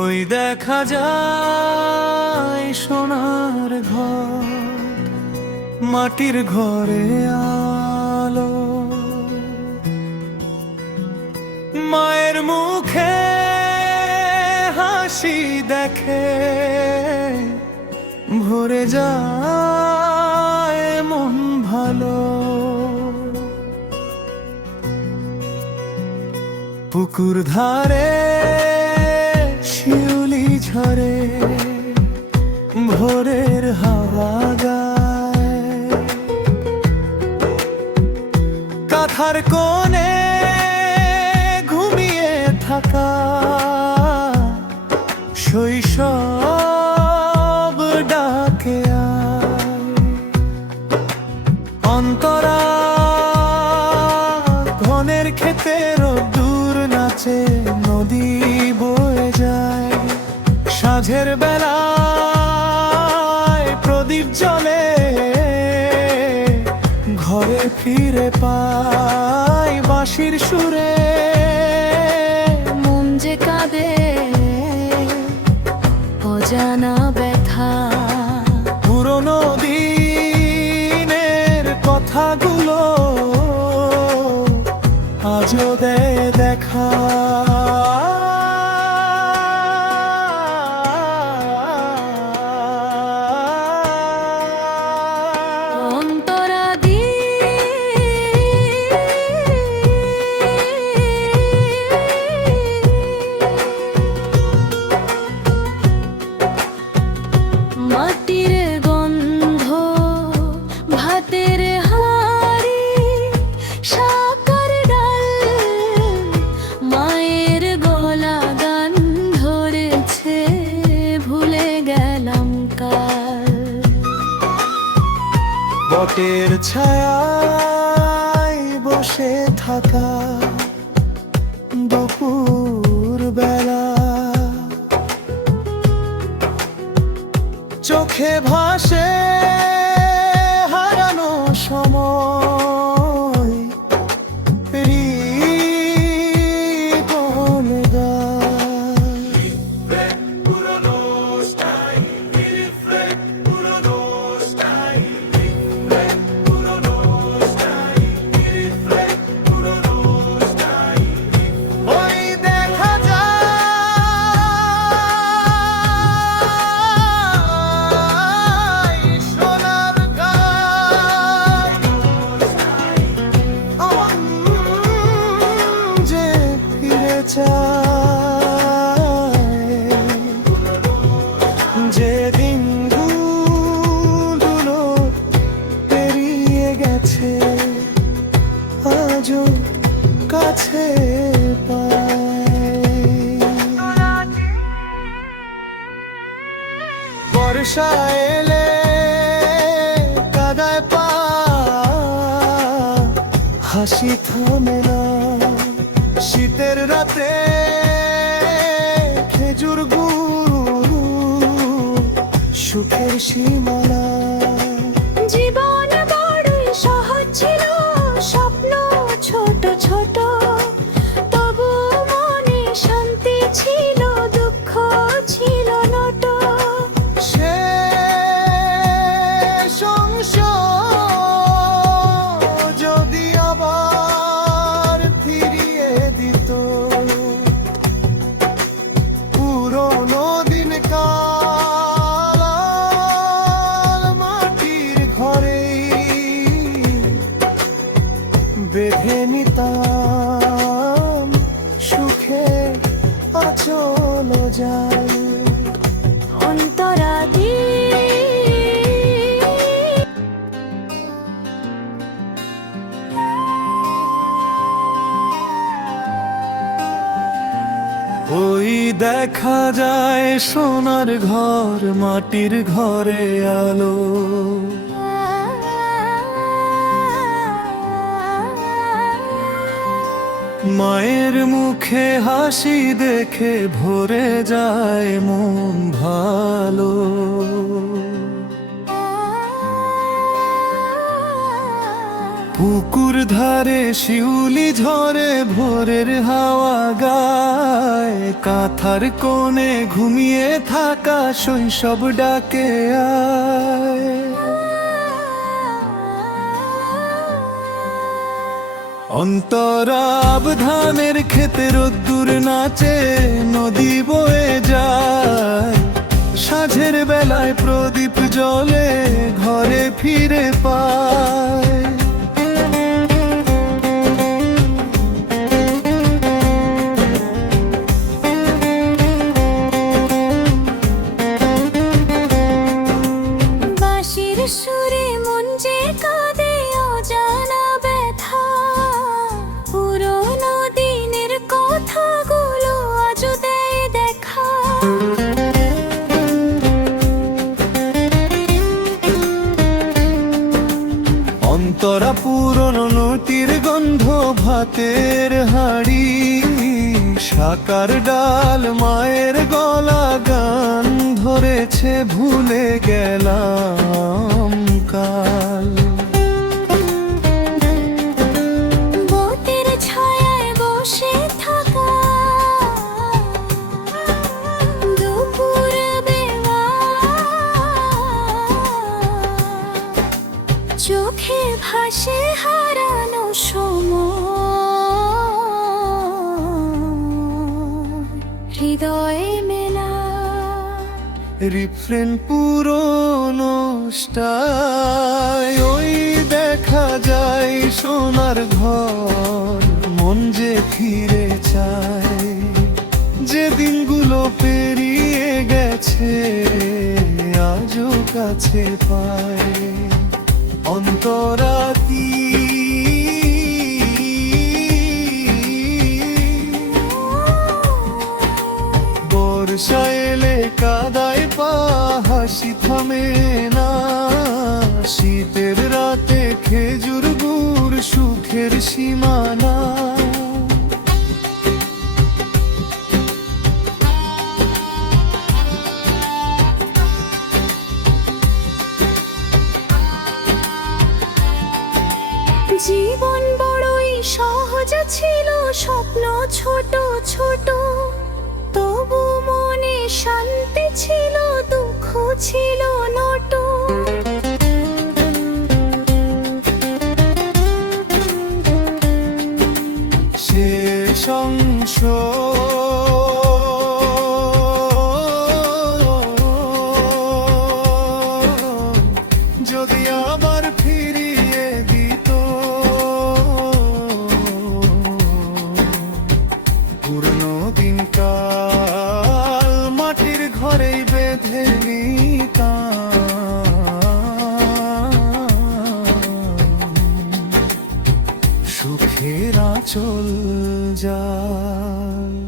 ওই দেখা যায় সোনার ঘর, মাটির ঘরে আলো, মায়ের মুখে হাসি দেখে ভরে যায় মন ভালো। পুকুর ধারে শিউলি ঝরে ভোরের হাওয়া গায়, কাঁথার কোণে ঘুমিয়ে থাকা শৈশব ডাকে আয়। অন্তরা ঘনের ক্ষেতের দূর নাচে, নদী বয়ে যায় সাঁঝের বেলায় প্রদীপ জ্বলে, ঘরে ফিরে পাই বাঁশির সুরে। মন যে কাঁদে অজানা ব্যথা, পুরনো দিনের কথাগুলো আজও দেয় দেখা। অন্তরাদি মাটির গন্ধ, ভাতের হাঁড়ি, শাকার ডাল, মায়ের গলা গান ধরেছে, ভুলে গেলাম কাল। বটের ছায়ায় বসে থাকা দুপুর বেলা, চোখে ভাসে হারানো সময়, হৃদয় গায়। ওই দেখা যায় সোনার গায়, যে ফিরে চায় যে দিনগুলো পেরিয়ে গেছে, আজও কাছে পায়। বর্ষা এলে কাদায় পা, হাসি থামে না শীতের রাতে, খেজুর গুড় সুখের সীমানা। জীবন বড়ই সহজ ছিল, স্বপ্ন ছোট ছোট, তবু মনে শান্তি ছিল, দুঃখ ছিল নট। সে সংসার যদি আবার ফিরিয়ে দিত, পুরনো দিন কাল মাটির ঘরে বেঁধে নিতাম সুখে আচল জাল। অন্তরাদি ওই দেখা যায় সোনার ঘর, মাটির ঘরে আলো, মায়ের মুখে হাসি দেখে ভরে যায় মন ভালো। পুকুর পুকুর ধারে শিউলি ঝরে ভোরের হাওয়া গায়, কাঁথার কোণে ঘুমিয়ে থাকা শৈশব ডাকে আয়। অন্তরাব ধানের ক্ষেতে রোদ্দুর নাচে, নদী বয়ে যায়, সাঁঝের বেলায় প্রদীপ জ্বলে ঘরে ফিরে পায়। বাঁশির সুরে মন যে কাঁদে অজানা ব্যথা, পুরোনো দিনের কথাগুলো আজও দেয় দেখা। অন্তরা পুরনো নটির গন্ধ, ভাতের হাড়ি, শাকার ডাল, মায়ের গলা, গান ধরেছে ভুলে গেলাম কাল। বটের ছায়ায় বসে থাকা দুপুর বেলা, চোখে ভাসে হারানো সময়, হৃদয়ে মেলা রিফ্রেন পুরনো স্টাইল, ওই দেখা যায় সোনার ঘর, মন যে ফিরে চায়, যে দিনগুলো পেরিয়ে গেছে আজও কাছে পায়। অন্তরাতি বর্ষা এলে কাদায় পা, হাসি থামে না, শীতের রাতে খেজুর গুড়, সুখের সীমানা। জীবন বড়ই সহজ ছিল, স্বপ্ন ছোট ছোট, তবু মনে শান্তি ছিল, দুঃখ ছিল নট। শেষ অংশ যদি আবার ফিরিয়ে দিত, পুরনো দিনকাল মাটির ঘরেই বেঁধে নিতাম, সুখের আঁচল যায়।